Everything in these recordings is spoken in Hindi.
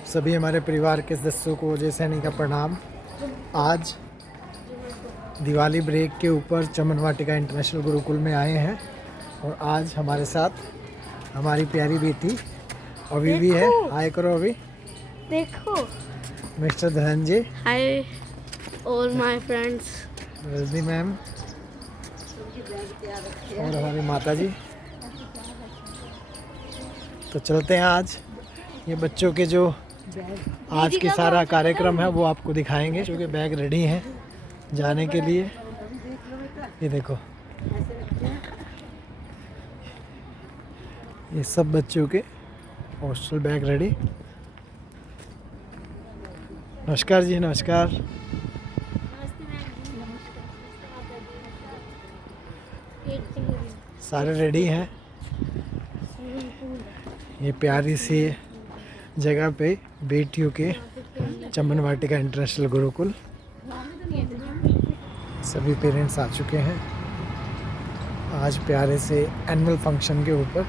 आप सभी हमारे परिवार के सदस्यों को जय सैनिक का प्रणाम। आज दिवाली ब्रेक के ऊपर चमन वाटिका इंटरनेशनल गुरुकुल में आए हैं और आज हमारे साथ हमारी प्यारी बेटी अभी भी है। हाय करो अभी। देखो mister Dhananjay. Hi all my friends. Rajni ma'am और हमारी माता जी। तो चलते हैं। आज ये बच्चों के जो आज के सारा कार्यक्रम है वो आपको दिखाएंगे। जो कि बैग रेडी हैं जाने के लिए। ये देखो, ये सब बच्चों के हॉस्टल बैग रेडी। नमस्कार जी, नमस्कार। सारे रेडी हैं। ये प्यारी सी जगह पे बेटियों के चमन वाटिका इंटरनेशनल गुरुकुल। सभी पेरेंट्स आ चुके हैं आज प्यारे से एनुअल फंक्शन के ऊपर।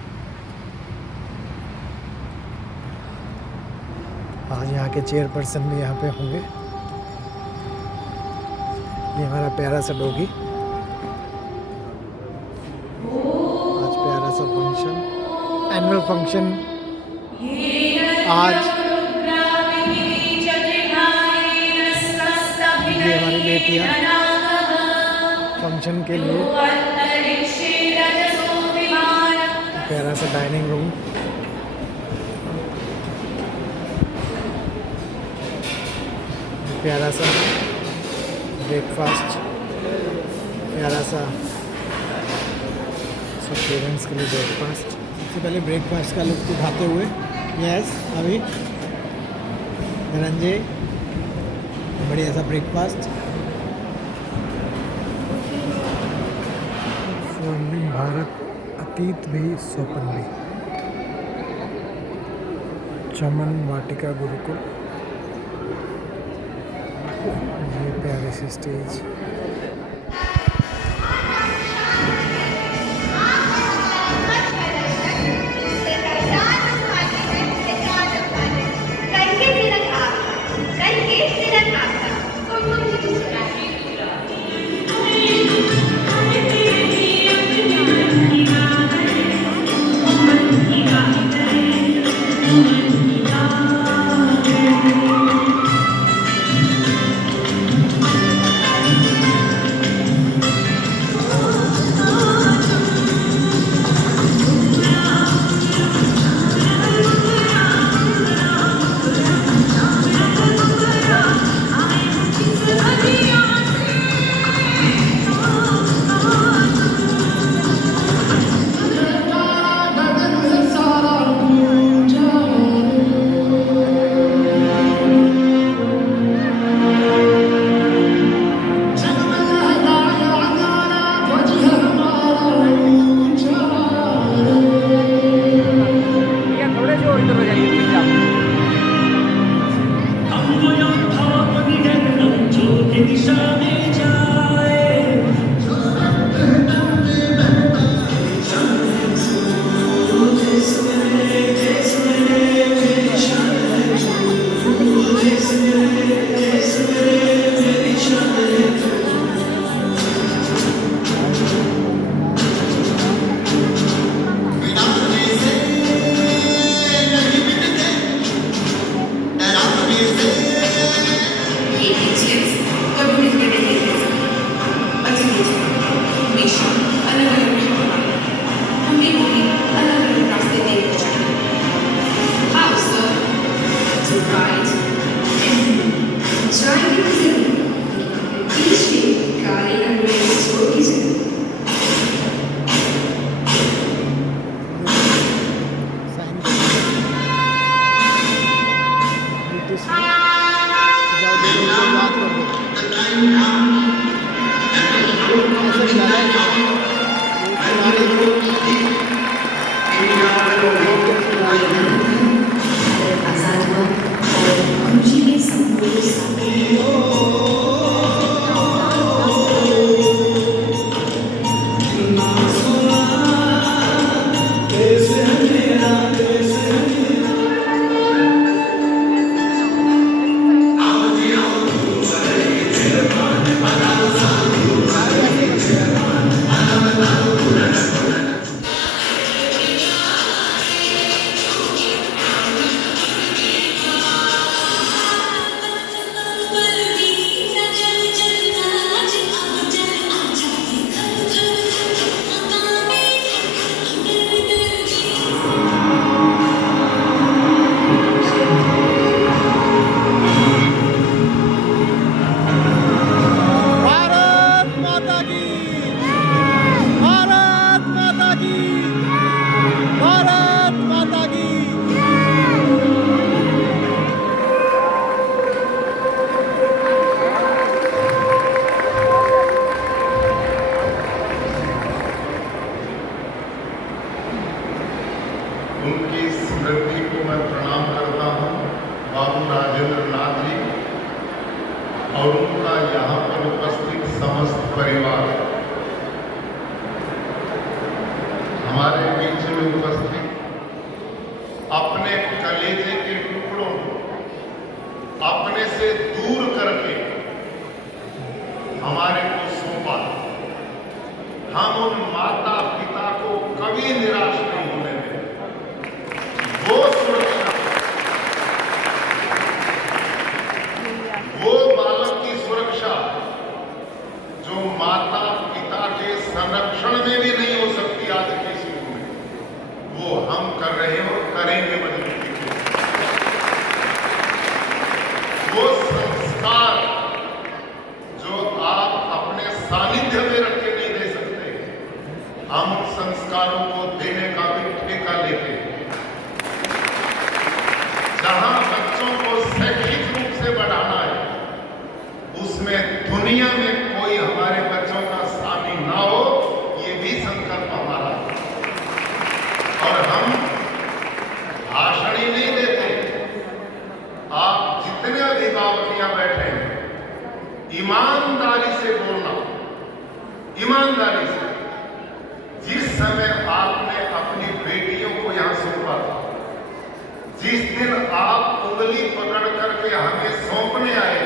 आज यहाँ के चेयरपर्सन भी यहाँ पे होंगे। ये हमारा प्यारा सा डॉगी। आज प्यारा सा फंक्शन, एनुअल फंक्शन आज। ये हमारी बेटियाँ फंक्शन के लिए। प्यारा सा डाइनिंग रूम। प्यारा सा ब्रेकफास्ट, प्यारा सा सब पेरेंट्स के लिए ब्रेकफास्ट। सबसे पहले ब्रेकफास्ट का लुत्फ उठाते हुए यस अभी धनंजय बढ़िया सा ब्रेकफास्ट। स्वर्णिम भारत, अतीत भी स्वप्न भी। चमन वाटिका गुरुकुल। ये प्यारे से स्टेज। उनकी स्मृति को मैं प्रणाम करता हूँ, बाबू राजेंद्र नाथ जी और उनका यहाँ पर उपस्थित समस्त परिवार। हमारे बीच में उपस्थित अपने कलेजे के टुकड़ों अपने से दूर करके हमारे को सौंपा। हम उन माता पिता को कभी निराश नहीं होने दें। वो सुरक्षा, वो बालक की सुरक्षा जो माता पिता के संरक्षण में भी नहीं हो सकती आज के युग में, वो हम कर रहे हैं और करेंगे मजबूती से। वो संस्कार जो आप अपने सानिध्य में रख के नहीं दे सकते, हम उन संस्कारों को देने का भी ठेका लेते हैं। जहां बच्चों को शैक्षिक रूप से बढ़ाना है, उसमें दुनिया में कोई हमारे बच्चों का शामिल ना हो, ये भी संकल्प हमारा है। और हम भाषण ही नहीं देते, आप जितने अभिभावक यहाँ बैठे हैं, ईमानदारी से बोलना, ईमानदारी से। जिस समय आपने अपनी बेटियों को यहाँ सौंपा था, जिस दिन आप उंगली पकड़ करके हमें सौंपने आए,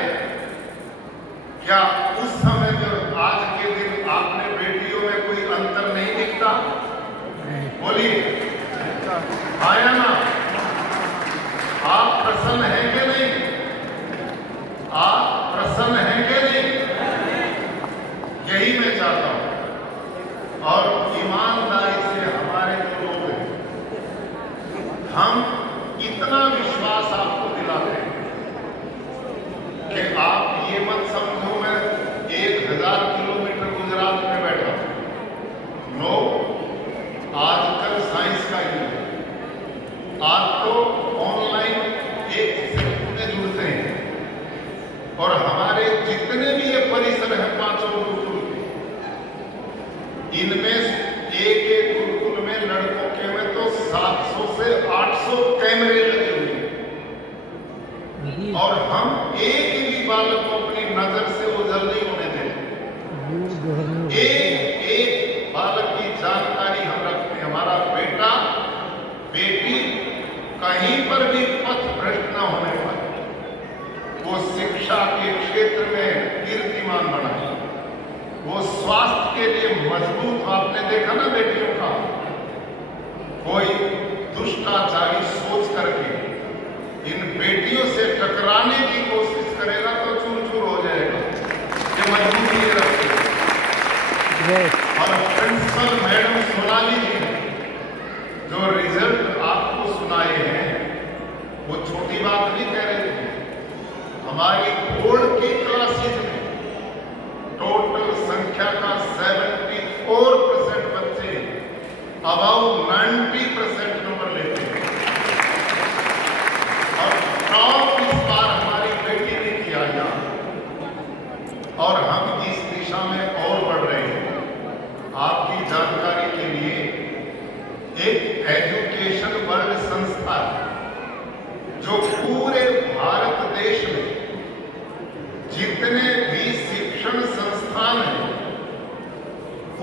क्या उस समय में आज के दिन आपने बेटियों में कोई अंतर नहीं दिखता? बोलिए, आया ना? आप प्रसन्न हैं कि नहीं? आप प्रसन्न हैं कि नहीं? यही मैं चाहता हूं। और ईमानदारी से हमारे जो लोग हैं, हम इतना विश्वास आपको दिलाते हैं कि आप ये मत समझो मैं 1000 किलोमीटर गुजरात में बैठा हूं। नो, आजकल साइंस का युग है। आज तो ऑनलाइन एक से जुड़ते हैं और हमारे जितने भी ये परिसर हैं 5 गुरुकुल के, इनमें एक एक गुरुकुल में लड़कों के में तो 700 से 800 कैमरे लगे हुए हैं और हम एक भी बालक को अपनी नजर से ओझल नहीं होने देते। एक एक बालक की जानकारी हम रखते हैं। हमारा बेटा बेटी कहीं पर भी पथ भ्रष्ट न होने पाए, वो शिक्षा के क्षेत्र में कीर्तिमान बनाए, वो स्वास्थ्य के लिए मजबूत। आपने देखा ना बेटियों का, कोई दुष्टाचारी सोच करके इन बेटियों से टकराने की कोशिश करेगा तो चूर चूर हो जाएगा। ये मजबूती रखते और प्रिंसिपल मैडम सोनाली जी ने जो रिजल्ट आपको सुनाए हैं, वो छोटी बात नहीं कह रहे थे। हमारी बोर्ड की क्लासेज में टोटल संख्या का 74% बच्चे अबाउट 90% नंबर लेते हैं और टॉप इस बार हमारी बेटी ने किया यहाँ, और हम इस दिशा में और बढ़ रहे हैं। आपकी जानकारी के लिए एक एजुकेशन वर्ल्ड संस्था है जो पूरे भारत देश में जितने भी शिक्षण संस्थान हैं,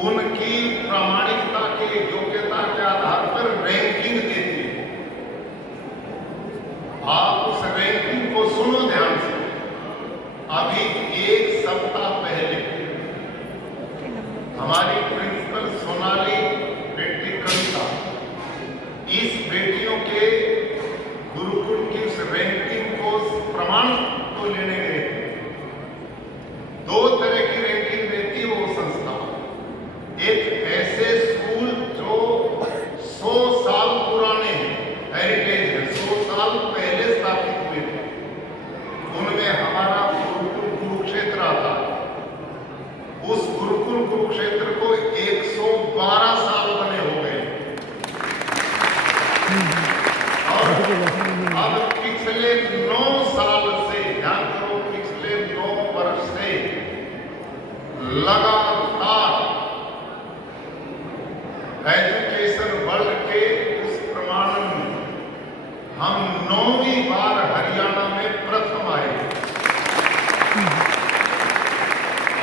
उनकी प्रामाणिकता के योग्यता के आधार पर रैंकिंग देती है। आप उस रैंकिंग को सुनो ध्यान से। अभी एक सप्ताह पहले हमारी प्रिंसिपल सोनाली बेटी कविता इस बेटियों के गुरुकुल की उस रैंकिंग को प्रमाण को लेने गए। 2 तरह की रैंकिंग देती है वो संस्था। एक ऐसे स्कूल जो 100 साल पुराने हैं, हेरिटेज है, 100 साल पहले स्थापित हुए थे, उनमें हमारा गुरुकुल कुरुक्षेत्र आता। उस गुरुकुल कुरुक्षेत्र को 112 साल बने हो गए और अब पिछले 9 साल से, ध्यान करो, पिछले 9 वर्ष से लगातार एजुकेशन वर्ल्ड के उस प्रमाणन हम 9वीं बार हरियाणा में प्रथम आए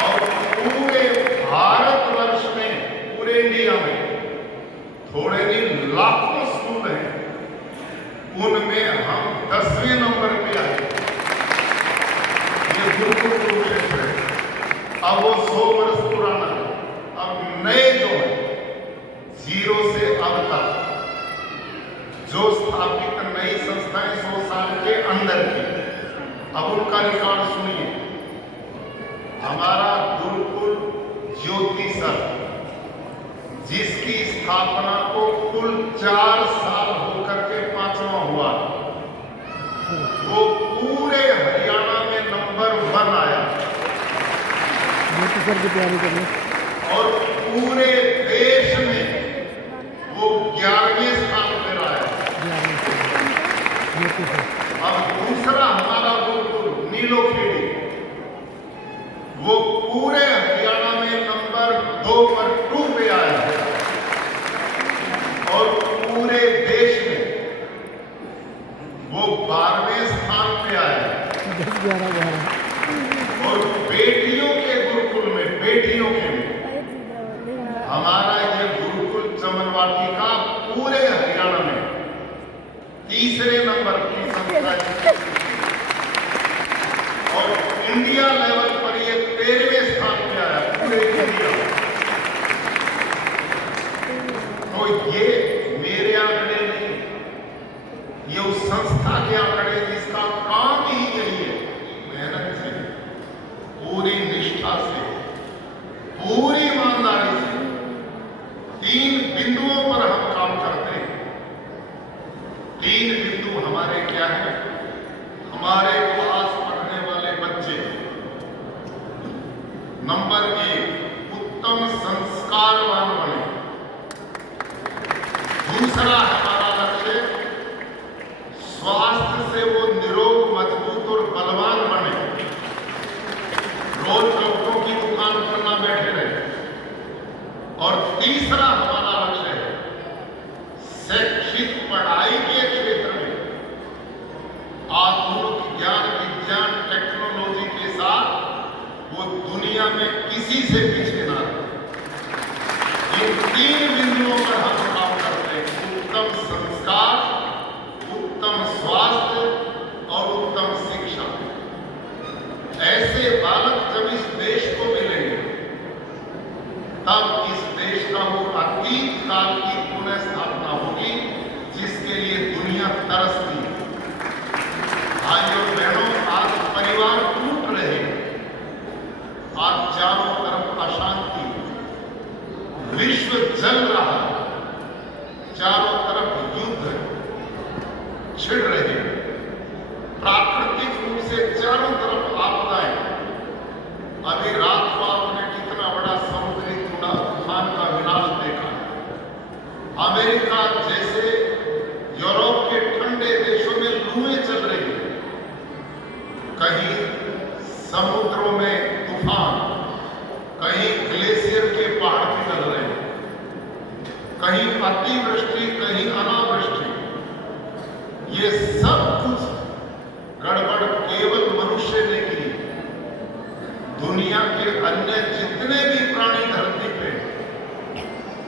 और पूरे भारतवर्ष में, पूरे इंडिया में थोड़े नहीं लाखों स्कूल हैं, उनमें हम 10वें नंबर पे आए। ये गुरुकुल कुरुक्षेत्र है। अब वो 100 वर्ष पुराना है। अब नए जो है, 0 से अब तक जो स्थापित नई संस्थाएं 100 साल के अंदर की, अब उनका रिकॉर्ड सुनिए। हमारा गुरुकुल ज्योति सर, जिसकी स्थापना को कुल 4 साल होकर के 5वां हुआ, वो पूरे हरियाणा में नंबर 1 आया ज्योति सर की तैयारी करिए। और पूरे देश में वो 11वें स्थान पर आया। ज्योति सर। अब दूसरा हमारा गुरुकुल नीलोखेड़ी, वो पूरे हरियाणा में नंबर 2 पर 2 पे आया है और पूरे देश में वो 12वें स्थान पे आया है। 10-11 और बेटियों के गुरुकुल में, बेटियों के में हमारा ये गुरुकुल चमन वाटिका पूरे हरियाणा में 3रे नंबर की संस्था है और इंडिया लेवल पर ये 13वें स्थान पे आया पूरे इंडिया में। तो ये मेरे आंकड़े नहीं, ये उस संस्था के आंकड़े जिसका काम ही यही है, मेहनत से, पूरी निष्ठा से, पूरी ईमानदारी से 3 बिंदुओं पर हम काम करते हैं। 3 बिंदु हमारे क्या है? हमारे पास पढ़ने वाले बच्चे, नंबर 1 उत्तम संस्कारवान बने। दूसरा हमारा लक्ष्य स्वास्थ्य से वो निरोग, मजबूत और बलवान बने, रोज डॉक्टरों की दुकान पर ना बैठे रहे। और तीसरा हमारा लक्ष्य है शैक्षिक पढ़ाई के क्षेत्र में आधुनिक ज्ञान, विज्ञान, टेक्नोलॉजी के साथ वो दुनिया में किसी से पीछे ना रहे। इन 3 बिंदुओं पर हम काम करते हैं: उत्तम संस्कार, उत्तम स्वास्थ्य और उत्तम शिक्षा। ऐसे बालक जब इस देश को मिलेंगे, तब इस देश का वो अतीत काल की पुनः स्थापना होगी जिसके लिए दुनिया तरसती है। भाइयों बहनों, आज परिवार टूट रहे हैं, आज चारों तरफ अशांति, विश्व जल रहा है, चारों तरफ युद्ध छिड़ रहे हैं, प्राकृतिक रूप से चारों तरफ आपदाएं। अभी रात को आपने कितना बड़ा समुद्री तूफान का विनाश देखा। अमेरिका जैसे यूरोप के ठंडे देशों में लूएं चल रही है, कहीं समुद्रों में तूफान, कहीं ग्लेशियर के पहाड़ पिघल रहे हैं, कहीं अतिवृष्टि, कहीं अनावृष्टि। ये सब कुछ गड़बड़ केवल मनुष्य ने की। दुनिया के अन्य जितने भी प्राणी धरती पे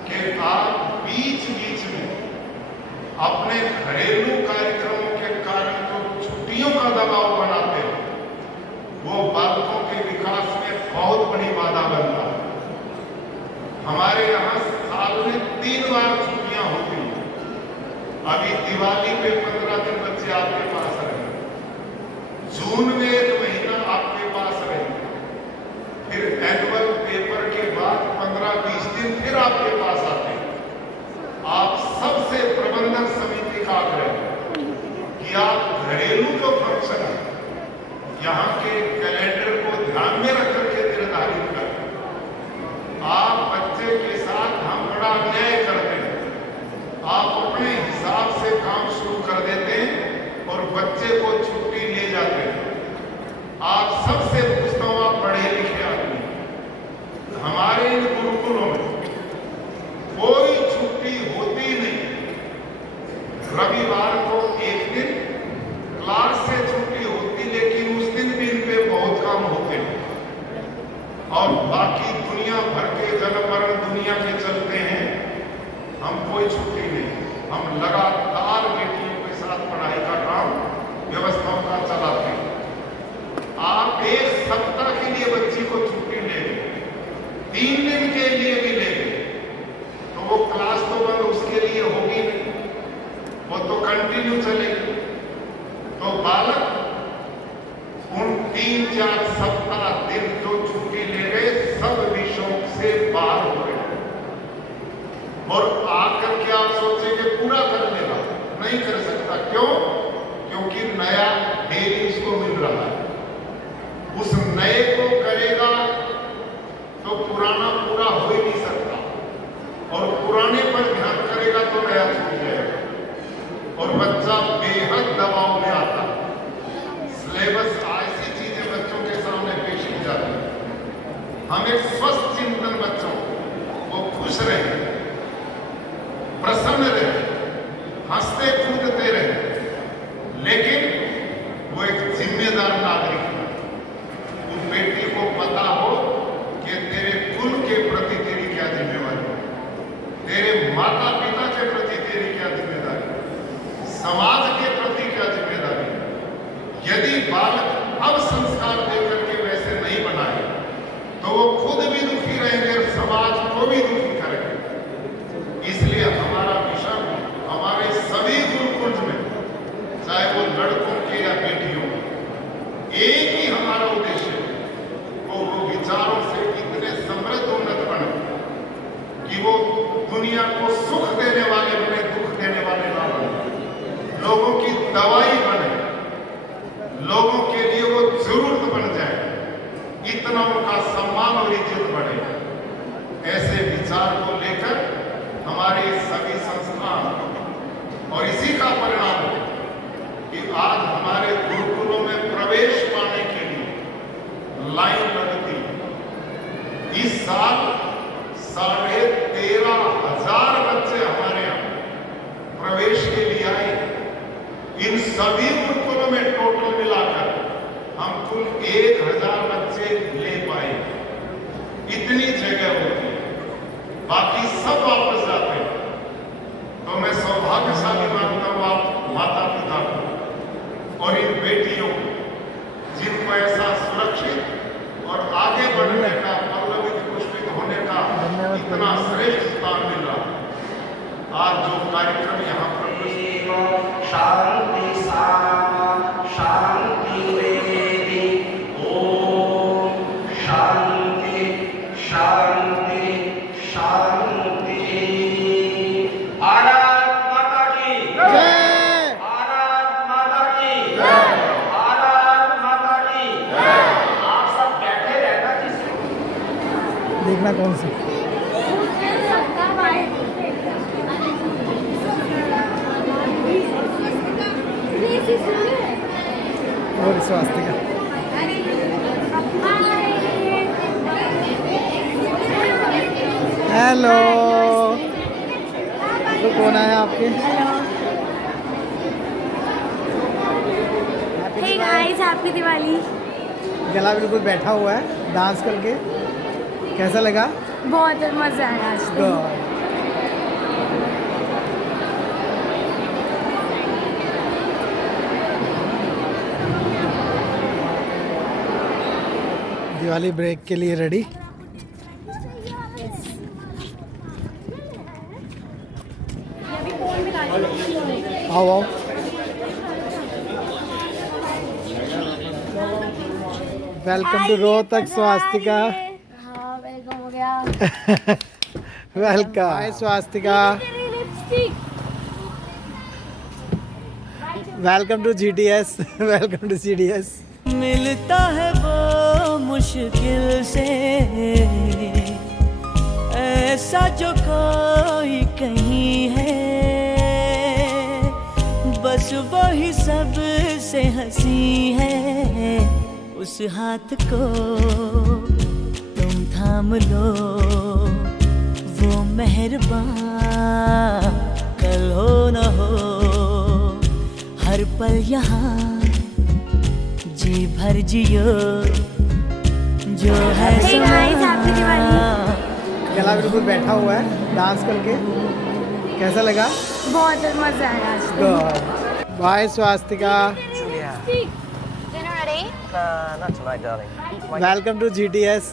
के आप बीच बीच में अपने घरेलू कार्यक्रमों के कारण जो छुट्टियों का दबाव बनाते हैं, वो बालकों के विकास में बहुत बड़ी बाधा बनता है। हमारे यहाँ साल में 3 बार छुट्टियां होती हैं। अभी दिवाली पे 15 दिन बच्चे आपके पास रहेंगे, जून में 1 महीना आपके पास रहेंगे, फिर एनुअल पेपर के बाद 15-20 दिन फिर आपके पास आते हैं। आप सबसे प्रबंधक समिति का आग्रह है कि आप घरेलू जो फंक्शन है यहाँ के कैलेंडर को ध्यान में रख करके निर्धारित करें। आप बच्चे के साथ हम बड़ा अन्याय करते हैं। आप अपने हिसाब से काम शुरू कर देते हैं और बच्चे को छुट्टी ले जाते हैं। आप सबसे पूछता हूं, आप पढ़े लिखे आदमी, हमारे इन गुरुकुलों में कोई छुट्टी होती नहीं। रविवार को एक दिन दुनिया भर के जन मरण दुनिया के चलते हैं, हम कोई छुट्टी नहीं, हम लगातार बेटियों के साथ पढ़ाई का काम व्यवस्थाओं का चलाते हैं। आप एक सप्ताह के लिए बच्ची को छुट्टी ले, 3 दिन के लिए भी ले, तो वो क्लास तो बंद उसके लिए होगी नहीं, वो तो कंटिन्यू चलेगी। तो बालक उन 3-4 सप्ताह दिन जो छुट्टी ले गए, सब विषयों से बाहर हो गए, और आकर के आप सोचेंगे पूरा कर लेगा, नहीं कर सकता। क्यों? क्योंकि नया डेली उसको मिल रहा है। उस नए को करेगा तो पुराना पूरा हो ही नहीं सकता, और पुराने पर ध्यान करेगा तो नया छूट जाएगा, और बच्चा बेहद दबाव में आता है। सिलेबस ऐसी चीजें बच्चों के सामने पेश की जाती है। हम एक स्वस्थ चिंतन बच्चों वो खुश रहे, प्रसन्न रहे, हंसते कूदते रहे, लेकिन वो एक जिम्मेदार नागरिक है। उस बेटी को पता हो कि तेरे कुल के प्रति तेरी क्या जिम्मेवारी है, तेरे माता पिता के प्रति तेरी क्या जिम्मेदारी है, समाज के प्रति क्या जिम्मेदारी है। यदि बालक अब संस्कार देकर के वैसे नहीं बनाए तो वो खुद भी दुखी रहेंगे और समाज को भी दुखी करेंगे। इसलिए हमारा मिशन हमारे सभी गुरुकुल में, चाहे वो लड़कों के या बेटियों के, एक ही हमारा उद्देश्य है, वो विचारों से इतने समृद्ध उन्नत बने कि वो दुनिया को सुख देने वाले बने, दुख देने वाले ना बने, लोगों की दवाई बने, लोगों के लिए वो जरूरत बन जाए, इतना उनका सम्मान और इज्जत बढ़े। ऐसे विचार को लेकर हमारे सभी संस्थान, और इसी का परिणाम है कि आज हमारे गुरुकुलों में प्रवेश पाने के लिए लाइन लगती है। इस साल 13,500 बच्चे हमारे यहाँ प्रवेश के लिए आए। इन सभी गुरुकुलों में टोटल मिलाकर हम कुल 1,000 बच्चे ले पाए। इतनी जगह होती है, बाकी सब वापस जाते हैं। तो मैं सौभाग्यशाली मानता हूँ आप माता पिता को और इन बेटियों को, जिनको ऐसा सुरक्षित और आगे बढ़ने का, पल्लवित पुष्पित होने का इतना श्रेष्ठ स्थान मिल रहा है। आज जो कार्यक्रम यहाँ पर शांति शांति देवी, ओम शांति शांति शांति। भारत माता की जय। भारत माता की भारत माता की। आप सब बैठे रहना किसी देखना कौन सा और स्वास्थ्य हेलो, तो कौन आया आपके? Hey guys, happy Diwali. गला बिल्कुल बैठा हुआ है डांस करके। कैसा लगा? बहुत मजा आया आज तो। गॉड। दिवाली ब्रेक के लिए रेडी। आओ आओ। Welcome to Rohtak Swastika. हाँ, वेलकम हो गया। Welcome. Hi Swastika. Welcome to GTS। Welcome to CDS। मिलता है वो मुश्किल से, ऐसा जो कोई कहीं है, बस वही सब से हंसी है। उस हाथ को तुम थाम लो, वो मेहरबान कल हो न हो, हर पल यहाँ जी भर जियो जो है Hey guys, happy Diwali. गला बिल्कुल बैठा हुआ है डांस करके। कैसा लगा? बहुत मजा आया आज तो। Bye Swastika, Julia. Dinner ready? Not tonight, darling. Welcome to GTS।